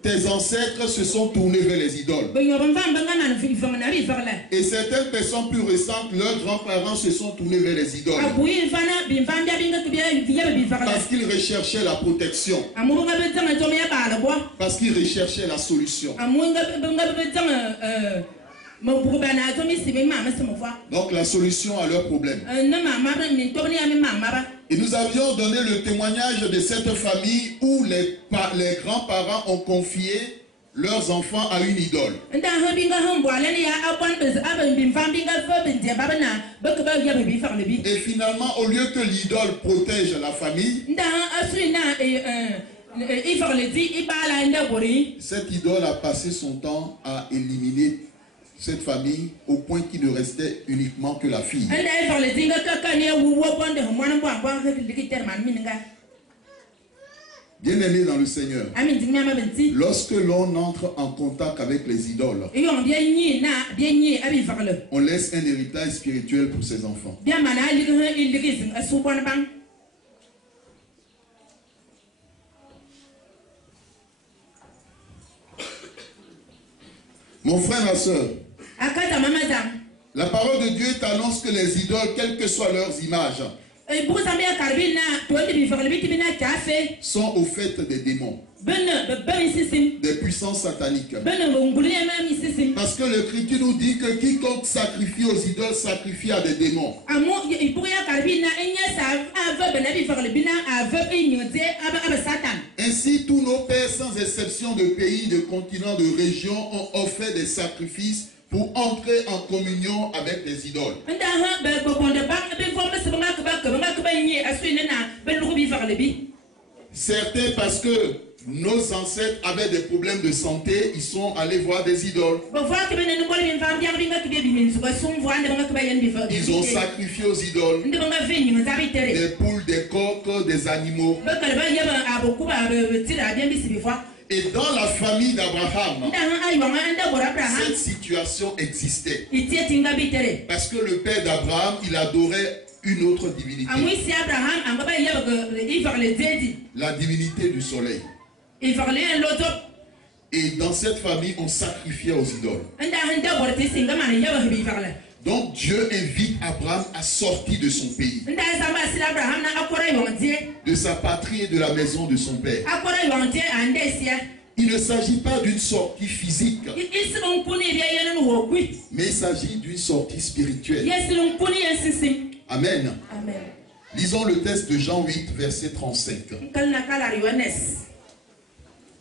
Tes ancêtres se sont tournés vers les idoles. Et certaines personnes plus récentes, leurs grands-parents se sont tournés vers les idoles. Parce qu'ils recherchaient la protection. Parce qu'ils recherchaient la solution. Donc la solution à leurs problèmes. Et nous avions donné le témoignage de cette famille où les grands-parents ont confié leurs enfants à une idole. Et finalement, au lieu que l'idole protège la famille, cette idole a passé son temps à éliminer cette famille au point qu'il ne restait uniquement que la fille. Bien-aimés dans le Seigneur, lorsque l'on entre en contact avec les idoles, on laisse un héritage spirituel pour ses enfants. Mon frère, ma soeur, la parole de Dieu t'annonce que les idoles, quelles que soient leurs images, sont au fait des démons, des puissances sataniques. Parce que l'Écriture nous dit que quiconque sacrifie aux idoles sacrifie à des démons. Ainsi, tous nos pères, sans exception de pays, de continents, de régions, ont offert des sacrifices pour entrer en communion avec les idoles. Certains, parce que nos ancêtres avaient des problèmes de santé, ils sont allés voir des idoles. Ils ont sacrifié aux idoles des poules, des coqs, des animaux. Et dans la famille d'Abraham, cette situation existait. Parce que le père d'Abraham, il adorait une autre divinité. La divinité du soleil. Et dans cette famille, on sacrifiait aux idoles. Donc Dieu invite Abraham à sortir de son pays, de sa patrie et de la maison de son père. Il ne s'agit pas d'une sortie physique, mais il s'agit d'une sortie spirituelle. Amen. Amen. Lisons le texte de Jean 8, verset 35.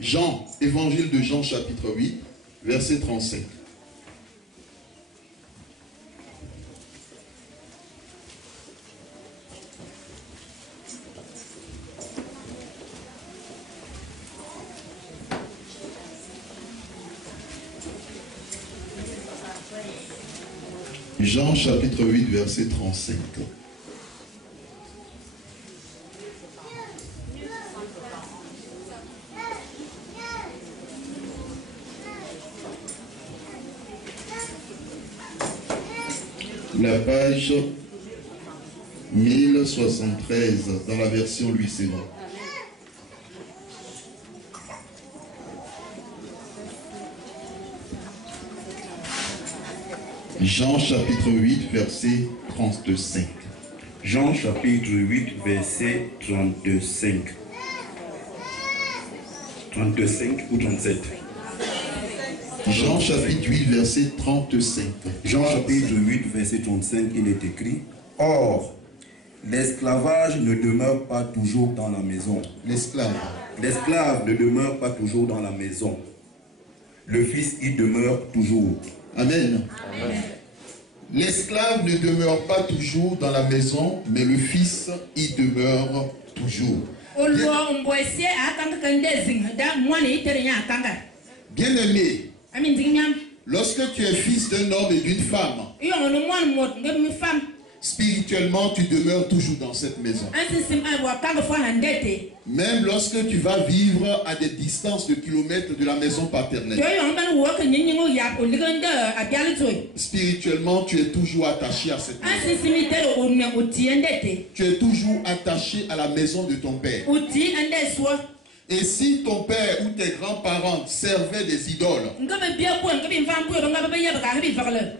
Jean, évangile de Jean, chapitre 8, verset 35. Jean chapitre 8 verset 35. La page 1073 dans la version Louis Sévon. Jean chapitre 8 verset 35. Jean chapitre 8 verset 35. 35 ou 37. Jean chapitre 8 verset 35. Jean chapitre 8 verset 35, il est écrit: Or, l'esclavage ne demeure pas toujours dans la maison. L'esclave ne demeure pas toujours dans la maison. Le Fils y demeure toujours. Amen. L'esclave ne demeure pas toujours dans la maison, mais le Fils y demeure toujours. Bien-aimé, lorsque tu es fils d'un homme et d'une femme, spirituellement, spirituellement, tu demeures toujours dans cette maison. Même lorsque tu vas vivre à des distances de kilomètres de la maison paternelle. Spirituellement, tu es toujours attaché à cette maison. Tu es toujours attaché à la maison de ton père. Et si ton père ou tes grands-parents servaient des idoles,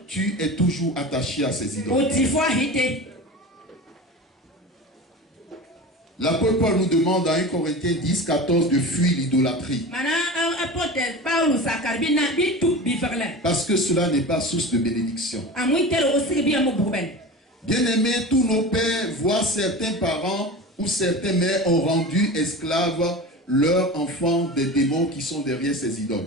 tu es toujours attaché à ces idoles. L'apôtre Paul nous demande dans 1 Corinthiens 10, 14 de fuir l'idolâtrie. Parce que cela n'est pas source de bénédiction. Bien-aimés, tous nos pères voient certains parents ou certaines mères ont rendu esclaves leurs enfants des démons qui sont derrière ces idoles.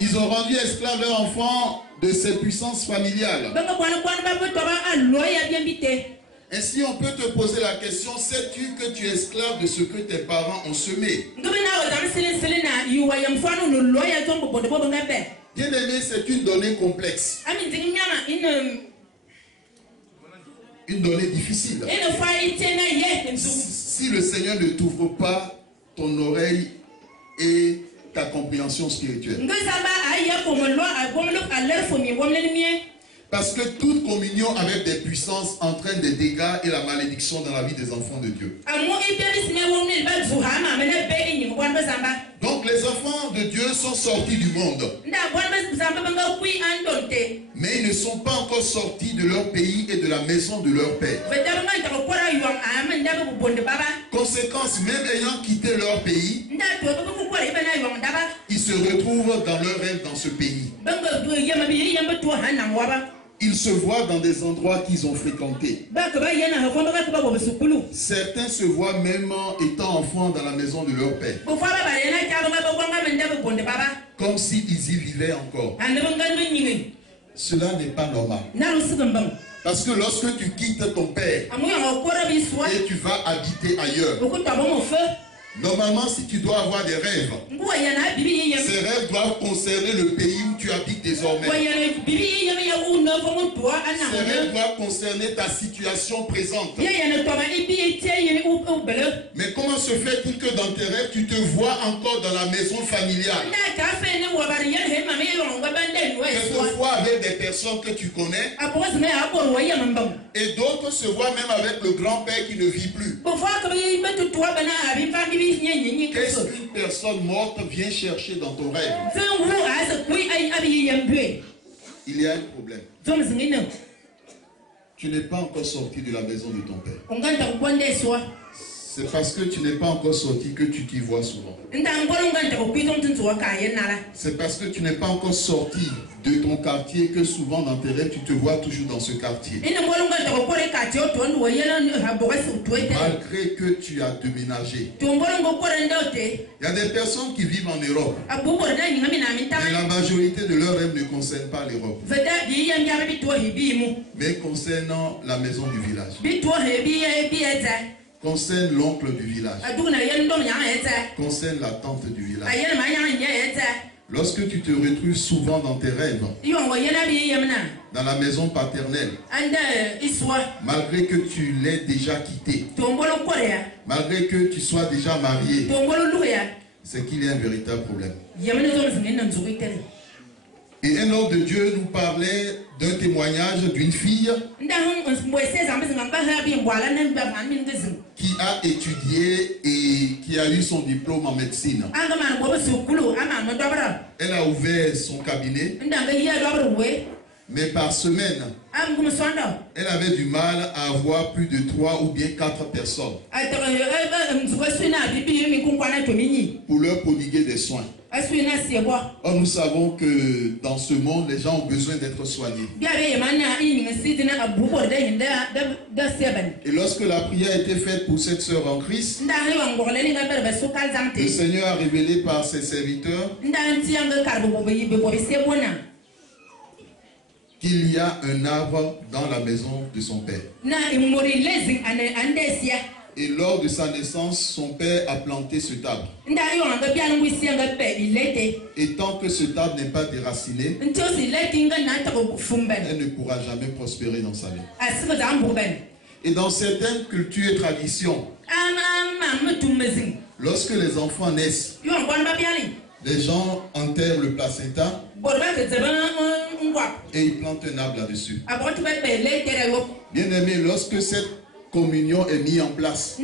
Ils ont rendu esclaves leurs enfants de ces puissances familiales. Ainsi, on peut te poser la question, sais-tu que tu es esclave de ce que tes parents ont semé? Bien aimé, c'est une donnée complexe. Une donnée difficile. Si le Seigneur ne t'ouvre pas ton oreille et ta compréhension spirituelle. Parce que toute communion avec des puissances entraîne des dégâts et la malédiction dans la vie des enfants de Dieu. Donc les enfants de Dieu sont sortis du monde. Mais ils ne sont pas encore sortis de leur pays et de la maison de leur père. Conséquence, même ayant quitté leur pays, ils se retrouvent dans leur rêve dans ce pays. Ils se voient dans des endroits qu'ils ont fréquentés. Certains se voient même étant enfants dans la maison de leur père. Comme s'ils y vivaient encore. Cela n'est pas normal. Parce que lorsque tu quittes ton père et tu vas habiter ailleurs, normalement, si tu dois avoir des rêves, ces rêves doivent concerner le pays où tu habites désormais. Ces rêves doivent concerner ta situation présente. Mais comment se fait-il que dans tes rêves, tu te vois encore dans la maison familiale? Quelquefois avec des personnes que tu connais. Et d'autres se voient même avec le grand-père qui ne vit plus. Qu'est-ce qu'une personne morte vient chercher dans ton rêve? Il y a un problème. Tu n'es pas encore sorti de la maison de ton père. C'est parce que tu n'es pas encore sorti que tu t'y vois souvent. C'est parce que tu n'es pas encore sorti de ton quartier que souvent dans tes rêves tu te vois toujours dans ce quartier. Malgré que tu as déménagé. Il y a des personnes qui vivent en Europe. Et la majorité de leurs rêves ne concernent pas l'Europe. Mais concernant la maison du village. Concerne l'oncle du village. Concerne la tante du village. Lorsque tu te retrouves souvent dans tes rêves, dans la maison paternelle, malgré que tu l'aies déjà quitté, malgré que tu sois déjà marié, c'est qu'il y a un véritable problème. Et un homme de Dieu nous parlait d'un témoignage d'une fille qui a étudié et qui a eu son diplôme en médecine. Elle a ouvert son cabinet, mais par semaine, elle avait du mal à avoir plus de 3 ou bien 4 personnes pour leur prodiguer des soins. Or, nous savons que dans ce monde, les gens ont besoin d'être soignés. Et lorsque la prière a été faite pour cette sœur en Christ, le Seigneur a révélé par ses serviteurs qu'il y a un arbre dans la maison de son père. Et lors de sa naissance, son père a planté ce arbre. Et tant que ce arbre n'est pas déraciné, elle ne pourra jamais prospérer dans sa vie. Et dans certaines cultures et traditions, lorsque les enfants naissent, les gens enterrent le placenta et ils plantent un arbre là-dessus. Bien aimé, lorsque cette communion est mise en place,